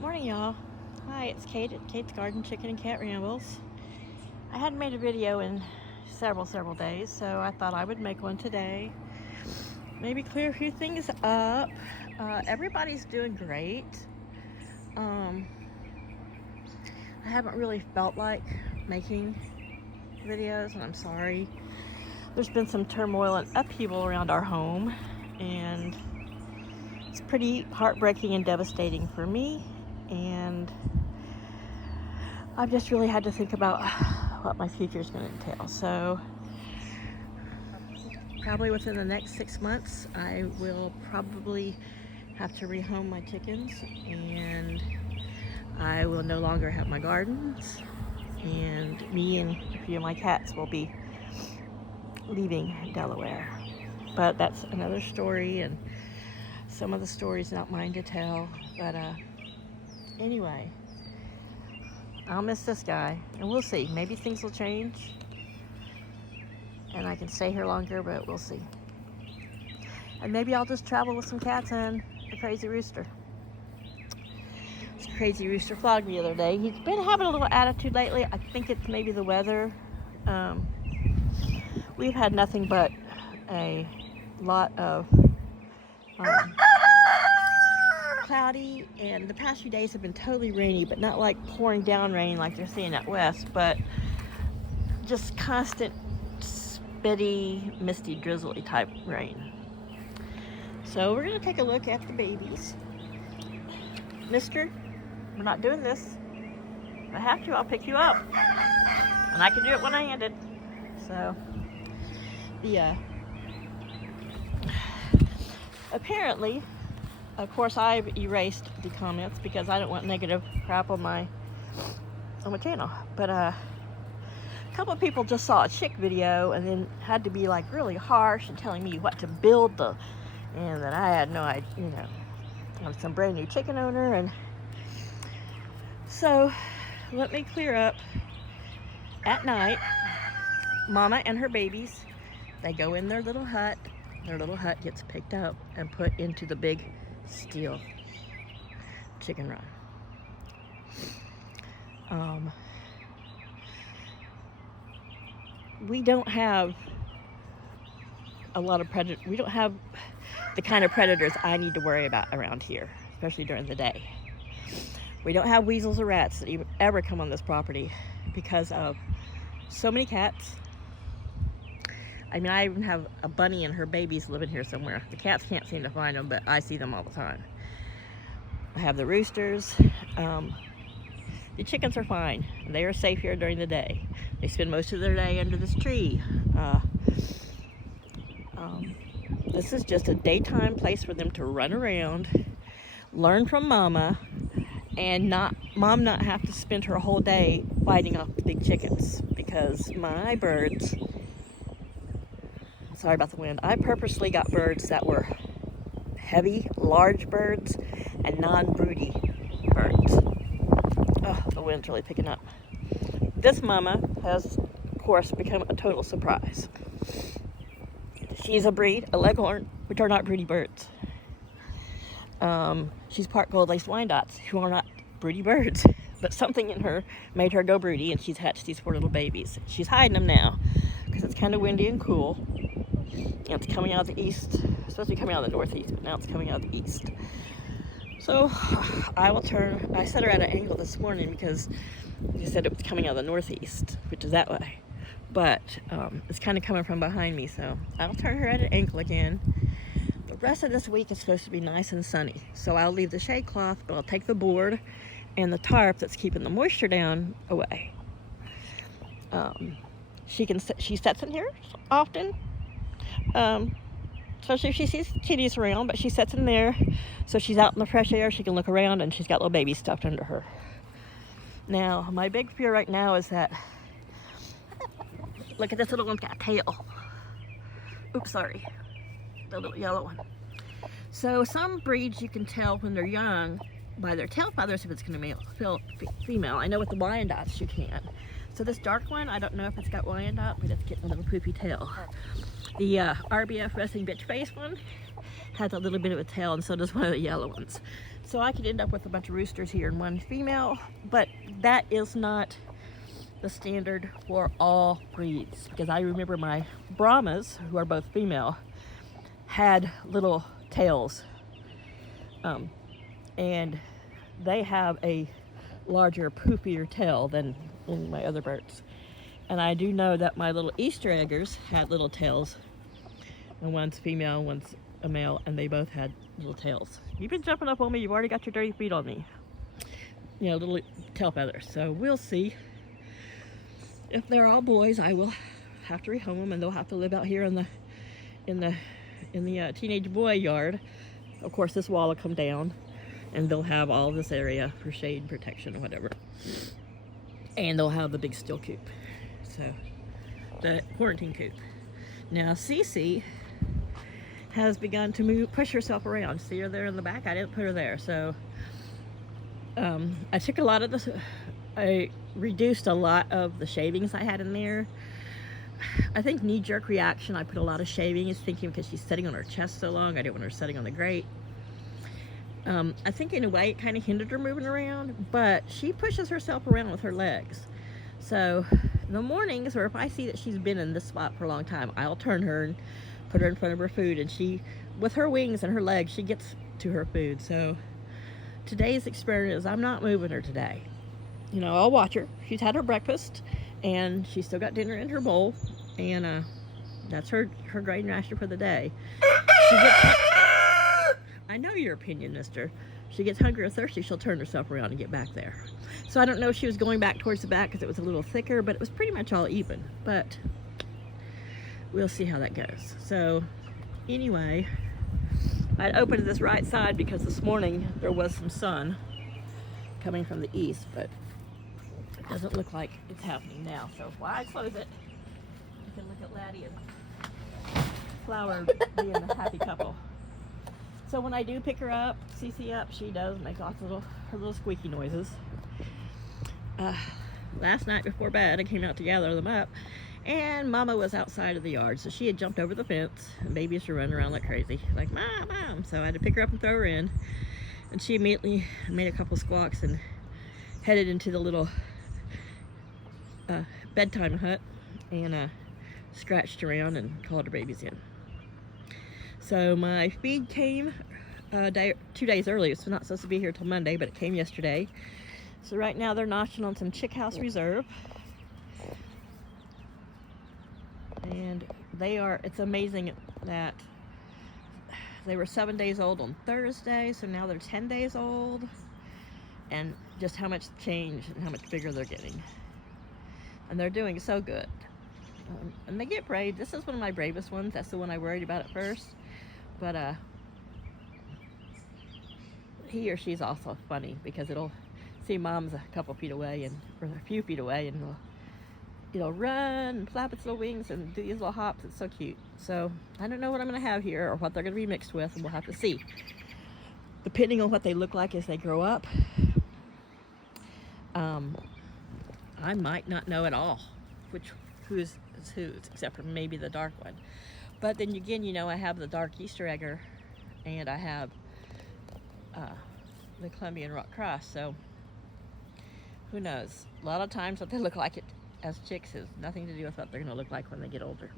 Morning, y'all. Hi, it's Kate at Kate's Garden Chicken and Cat Rambles. I hadn't made a video in several days, so I thought I would make one today. Maybe clear a few things up. Everybody's doing great. I haven't really felt like making videos, and I'm sorry. There's been some turmoil and upheaval around our home, and it's pretty heartbreaking and devastating for me. And I've just really had to think about what my future is going to entail. So probably within the next 6 months, I will probably have to rehome my chickens, and I will no longer have my gardens, and me and a few of my cats will be leaving Delaware. But that's another story, and some of the stories not mine to tell. But anyway, I'll miss this guy, and we'll see. Maybe things will change and I can stay here longer, but we'll see. And maybe I'll just travel with some cats and a crazy rooster. This crazy rooster flogged me the other day. He's been having a little attitude lately. I think it's maybe the weather. We've had nothing but a lot of cloudy, and the past few days have been totally rainy, but not like pouring down rain like they're seeing out west, but just constant spitty, misty, drizzly type rain. So we're gonna take a look at the babies. Mister, we're not doing this. If I have to, I'll pick you up, and I can do it one-handed. So apparently, of course, I've erased the comments because I don't want negative crap on my channel. But a couple of people just saw a chick video and then had to be like really harsh and telling me what to build and that I had no idea, I'm some brand new chicken owner. And so let me clear up. At night, Mama and her babies, they go in their little hut. Their little hut gets picked up and put into the big steel chicken run. We don't have a lot of predators. We don't have the kind of predators I need to worry about around here, especially during the day. We don't have weasels or rats that even ever come on this property because of so many cats. I mean, I even have a bunny and her babies living here somewhere. The cats can't seem to find them, but I see them all the time. I have the roosters. The chickens are fine. They are safe here during the day. They spend most of their day under this tree. This is just a daytime place for them to run around, learn from Mama, and Mom not have to spend her whole day fighting off the big chickens, because my birds, sorry about the wind, I purposely got birds that were heavy, large birds and non-broody birds. Oh, the wind's really picking up. This Mama has, of course, become a total surprise. She's a breed, a leghorn, which are not broody birds. She's part gold-laced Wyandottes, who are not broody birds, but something in her made her go broody, and she's hatched these 4 little babies. She's hiding them now because it's kind of windy and cool. And it's coming out of the east. It's supposed to be coming out of the northeast, but now it's coming out of the east. So I set her at an angle this morning because she said it was coming out of the northeast, which is that way. But it's kind of coming from behind me, so I'll turn her at an angle again. The rest of this week is supposed to be nice and sunny, so I'll leave the shade cloth, but I'll take the board and the tarp that's keeping the moisture down away. She sits in here often, especially if she sees kitties around, but she sits in there so she's out in the fresh air, she can look around, and she's got little babies stuffed under her. Now, my big fear right now is that, look at this little one's got a tail. Oops, sorry. The little yellow one. So some breeds you can tell when they're young by their tail feathers if it's going to be female. I know with the Wyandottes you can. So this dark one, I don't know if it's got Wyandotte, but it's getting a little poopy tail. The RBF Resting Bitch Face one has a little bit of a tail, and so does one of the yellow ones. So I could end up with a bunch of roosters here and one female, but that is not the standard for all breeds, because I remember my Brahmas, who are both female, had little tails, and they have a larger, poofier tail than my other birds. And I do know that my little Easter eggers had little tails, and one's female, one's a male, and they both had little tails. You've been jumping up on me, you've already got your dirty feet on me. You know, little tail feathers. So we'll see. If they're all boys, I will have to rehome them, and they'll have to live out here in the teenage boy yard. Of course, this wall will come down, and they'll have all this area for shade and protection or whatever. And they'll have the big steel coop, so the quarantine coop. Now Cece has begun to push herself around. See her there in the back? I didn't put her there, so I took a lot of this. I reduced a lot of the shavings I had in there. I think knee-jerk reaction, I put a lot of shavings, thinking because she's sitting on her chest so long, I didn't want her sitting on the grate. I think in a way it kind of hindered her moving around, but she pushes herself around with her legs. So in the mornings, or if I see that she's been in this spot for a long time, I'll turn her and put her in front of her food, and she, with her wings and her legs, she gets to her food. So today's experiment is I'm not moving her today. You know, I'll watch her. She's had her breakfast, and she's still got dinner in her bowl, and that's her grain ration for the day. I know your opinion, mister. She gets hungry or thirsty, she'll turn herself around and get back there. So I don't know if she was going back towards the back because it was a little thicker, but it was pretty much all even. But we'll see how that goes. So anyway, I'd opened this right side because this morning there was some sun coming from the east, but it doesn't look like it's happening now. So while I close it, you can look at Laddie and Flower being the happy couple. So when I do pick her up, Cece up, she does make lots of her little squeaky noises. Last night before bed, I came out to gather them up, and Mama was outside of the yard, so she had jumped over the fence, and babies were running around like crazy, like, Mom, Mom. So I had to pick her up and throw her in, and she immediately made a couple squawks and headed into the little bedtime hut and scratched around and called her babies in. So my feed came 2 days early. It's not supposed to be here till Monday, but it came yesterday. So right now they're notching on some Chick House Reserve. And it's amazing that they were 7 days old on Thursday, so now they're 10 days old. And just how much change and how much bigger they're getting. And they're doing so good. And they get brave. This is one of my bravest ones. That's the one I worried about at first. But he or she's also funny because it'll see Mom's a couple feet away or a few feet away, and it'll run and flap its little wings and do these little hops. It's so cute. So I don't know what I'm going to have here or what they're going to be mixed with, and we'll have to see. Depending on what they look like as they grow up, I might not know at all who's whose, except for maybe the dark one. But then again, you know, I have the dark Easter egger, and I have the Colombian Rock Cross, so who knows? A lot of times what they look like as chicks has nothing to do with what they're going to look like when they get older.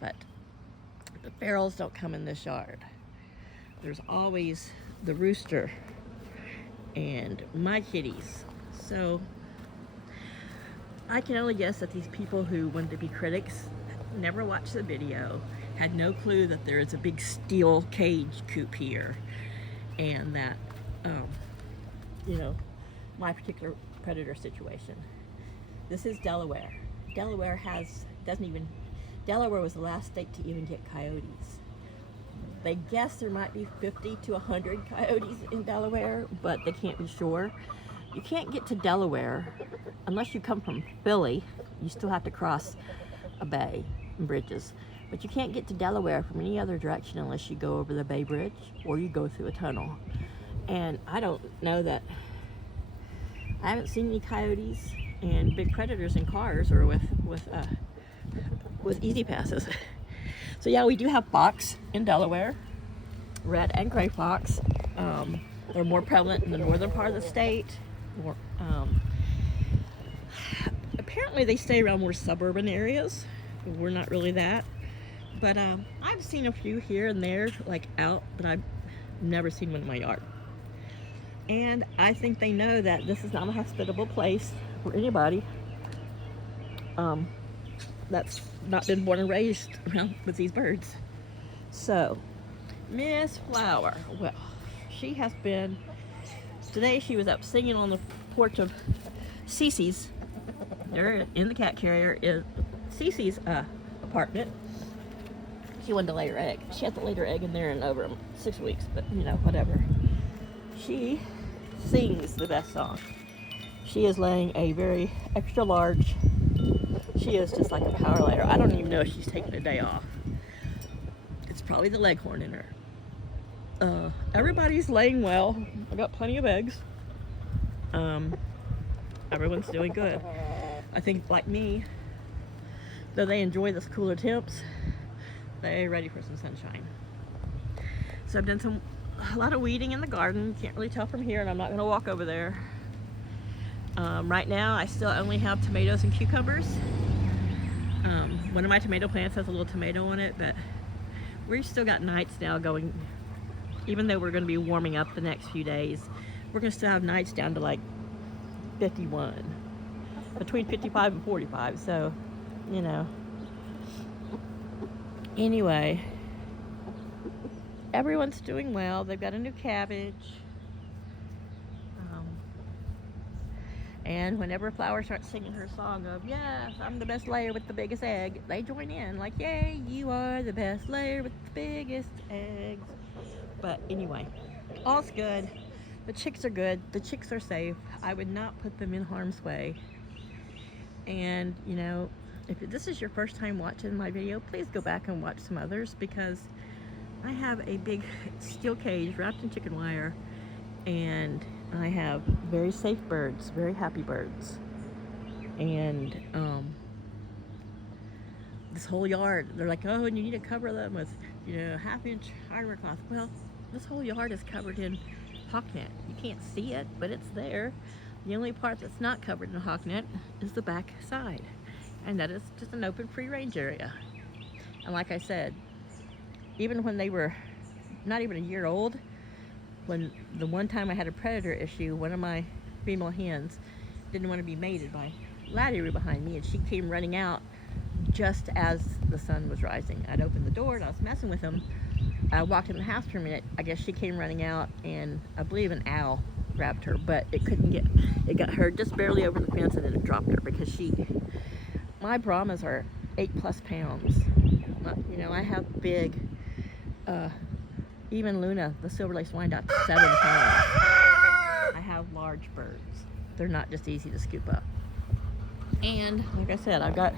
But the ferals don't come in this yard. There's always the rooster and my kitties. So I can only guess that these people who wanted to be critics never watched the video, had no clue that there is a big steel cage coop here, and that, you know, my particular predator situation. This is Delaware. Delaware was the last state to even get coyotes. They guess there might be 50 to 100 coyotes in Delaware, but they can't be sure. You can't get to Delaware unless you come from Philly. You still have to cross a bay and bridges. But you can't get to Delaware from any other direction unless you go over the Bay Bridge or you go through a tunnel. And I don't know that, I haven't seen any coyotes and big predators in cars or with easy passes. So yeah, we do have fox in Delaware, red and gray fox. They're more prevalent in the northern part of the state. More, apparently they stay around more suburban areas. We're not really that. But I've seen a few here and there, like out, but I've never seen one in my yard. And I think they know that this is not a hospitable place for anybody that's not been born and raised around with these birds. So, Miss Flower, well, she has been, today she was up singing on the porch of Cece's. They're in the cat carrier in Cece's apartment. She wanted to lay her egg. She had to lay her egg in there in over 6 weeks, but you know, whatever. She sings the best song. She is laying a very extra large. She is just like a power layer. I don't even know if she's taking a day off. It's probably the leghorn in her. Everybody's laying well. I got plenty of eggs. Everyone's doing good. I think, like me, though they enjoy this cooler temps, they're ready for some sunshine. So I've done a lot of weeding in the garden. Can't really tell from here, and I'm not going to walk over there. Right now, I still only have tomatoes and cucumbers. One of my tomato plants has a little tomato on it, but we've still got nights now going. Even though we're going to be warming up the next few days, we're going to still have nights down to like 51, between 55 and 45. So, you know. Anyway, everyone's doing well. They've got a new cabbage. And whenever Flower starts singing her song of, yes, I'm the best layer with the biggest egg, they join in like, yay, you are the best layer with the biggest eggs. But anyway, all's good. The chicks are good. The chicks are safe. I would not put them in harm's way. And, you know, if this is your first time watching my video, please go back and watch some others, because I have a big steel cage wrapped in chicken wire, and I have very safe birds, very happy birds. And this whole yard, they're like, oh, and you need to cover them with, you know, 1/2-inch hardware cloth. Well, this whole yard is covered in hawk net. You can't see it, but it's there. The only part that's not covered in hawk net is the back side, and that is just an open free range area. And like I said, even when they were not even a year old, when the one time I had a predator issue, one of my female hens didn't want to be mated by Laddie behind me, and she came running out just as the sun was rising. I'd opened the door and I was messing with him. I walked in the house for a minute. I guess she came running out, and I believe an owl grabbed her, but it got her just barely over the fence, and then it dropped her, because my Brahmas are 8+ pounds. You know, I have big, even Luna, the silver-laced wyandotte, 7 pounds. I have large birds. They're not just easy to scoop up. And like I said, I've got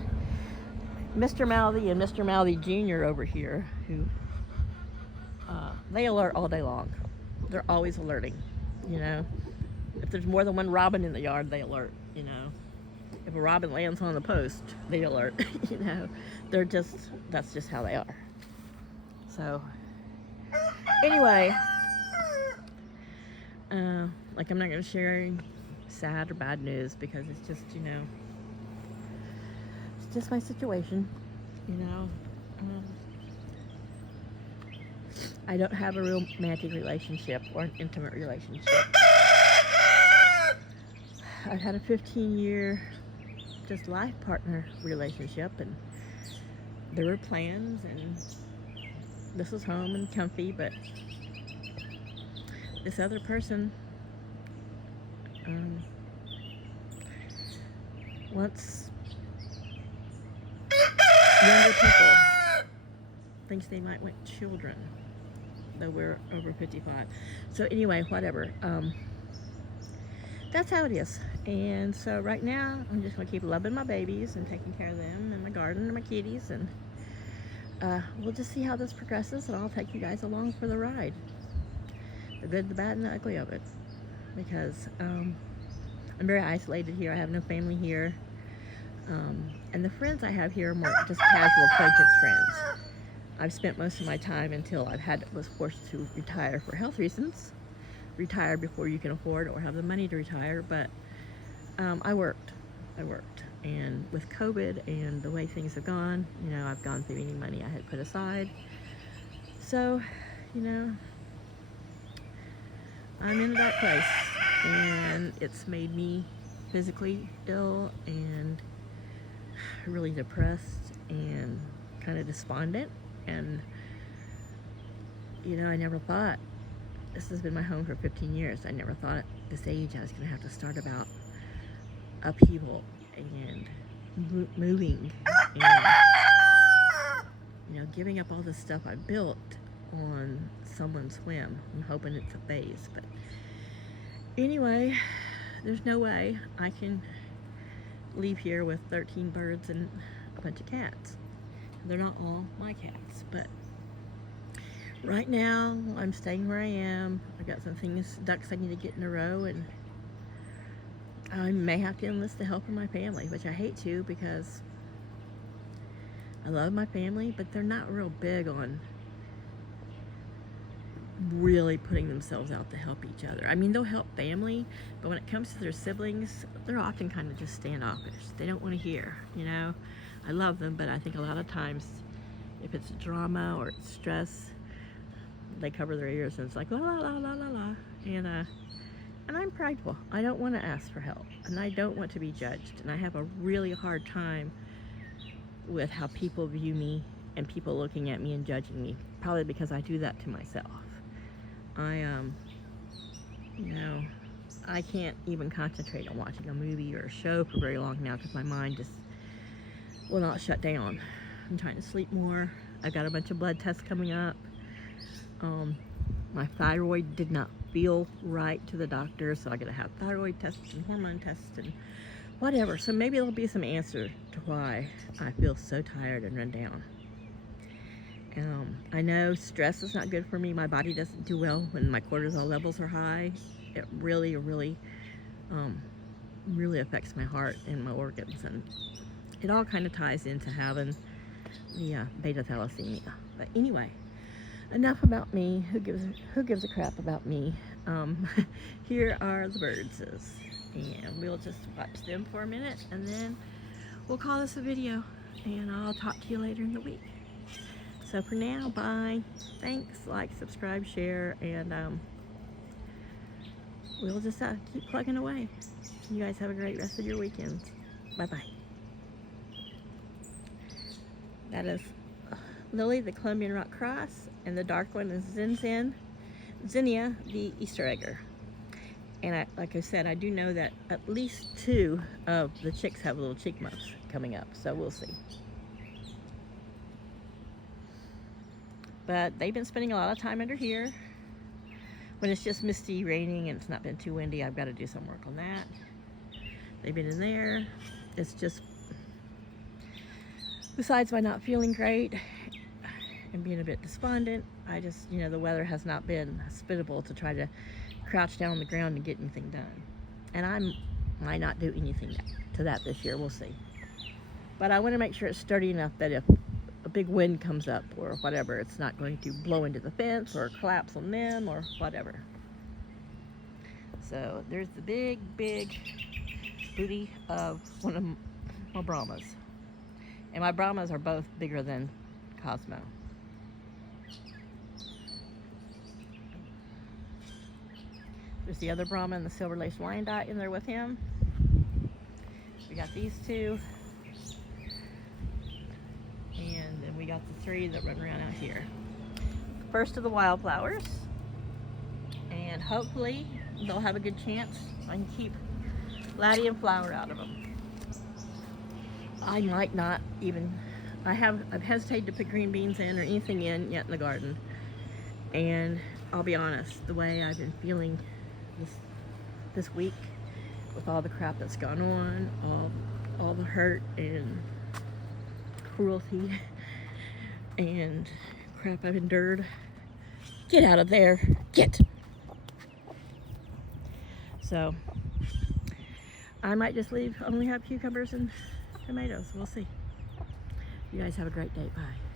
Mr. Mouthy and Mr. Mouthy Jr. over here, who they alert all day long. They're always alerting, you know. If there's more than one robin in the yard, they alert, you know. If a robin lands on the post, they alert, you know. That's just how they are. So, anyway, like, I'm not going to share any sad or bad news, because it's just, you know, it's just my situation, you know. I don't have a romantic relationship or an intimate relationship. I've had a 15-year just life partner relationship, and there were plans, and this was home and comfy, but this other person wants younger people, thinks they might want children, though we're over 55. So anyway, whatever. That's how it is. And so right now, I'm just gonna keep loving my babies and taking care of them, and my garden and my kitties, and we'll just see how this progresses, and I'll take you guys along for the ride. The good, the bad, and the ugly of it. Because I'm very isolated here. I have no family here. And the friends I have here are more just casual acquaintance friends. I've spent most of my time until was forced to retire for health reasons. retire before you can afford or have the money to retire, but I worked. And with COVID and the way things have gone, you know, I've gone through any money I had put aside. So, you know, I'm in a dark place, and it's made me physically ill and really depressed and kind of despondent. And, you know, I never thought, this has been my home for 15 years, I never thought at this age I was going to have to start about upheaval and moving and, you know, giving up all the stuff I built on someone's whim. I'm hoping it's a phase, but anyway, there's no way I can leave here with 13 birds and a bunch of cats. They're not all my cats, but right now I'm staying where I am. I got some ducks I need to get in a row, and I may have to enlist the help of my family, which I hate to, because I love my family, but they're not real big on really putting themselves out to help each other. I mean, they'll help family, but when it comes to their siblings, they're often kind of just standoffish. They don't want to hear, you know. I love them, but I think a lot of times if it's drama or it's stress, they cover their ears and it's like la la la la la la. And I'm prideful. I don't want to ask for help, and I don't want to be judged, and I have a really hard time with how people view me and people looking at me and judging me, probably because I do that to myself. You know, I can't even concentrate on watching a movie or a show for very long now because my mind just will not shut down. I'm trying to sleep more. I've got a bunch of blood tests coming up. My thyroid did not feel right to the doctor, so I gotta have thyroid tests and hormone tests and whatever. So maybe there'll be some answer to why I feel so tired and run down. I know stress is not good for me. My body doesn't do well when my cortisol levels are high. It really affects my heart and my organs, and it all kind of ties into having the beta thalassemia. But anyway, enough about me. Who gives a crap about me? Here are the birds, and we'll just watch them for a minute, and then we'll call this a video, and I'll talk to you later in the week. So for now, bye. Thanks, like, subscribe, share, and we'll just keep plugging away. You guys have a great rest of your weekends. Bye-bye. That is Lily, the Columbian Rock Cross, and the dark one is Zinnia, the Easter egger. And like I said, I do know that at least 2 of the chicks have little cheek muffs coming up, so we'll see. But they've been spending a lot of time under here. When it's just misty, raining, and it's not been too windy, I've got to do some work on that. They've been in there. It's just, besides my not feeling great and being a bit despondent, I just, you know, the weather has not been hospitable to try to crouch down on the ground and get anything done. And I might not do anything to that this year, we'll see. But I want to make sure it's sturdy enough that if a big wind comes up or whatever, it's not going to blow into the fence or collapse on them or whatever. So there's the big booty of one of my Brahmas. And my Brahmas are both bigger than Cosmo. There's the other Brahma and the silver lace Wyandotte in there with him. We got these 2. And then we got the 3 that run around out here. First of the wildflowers. And hopefully they'll have a good chance. I can keep Laddie and Flower out of them. I might not even, I've hesitated to put green beans in or anything in yet in the garden. And I'll be honest, the way I've been feeling this week with all the crap that's gone on, all the hurt and cruelty and crap I've endured. Get out of there. Get. So I might just only have cucumbers and tomatoes. We'll see. You guys have a great day. Bye.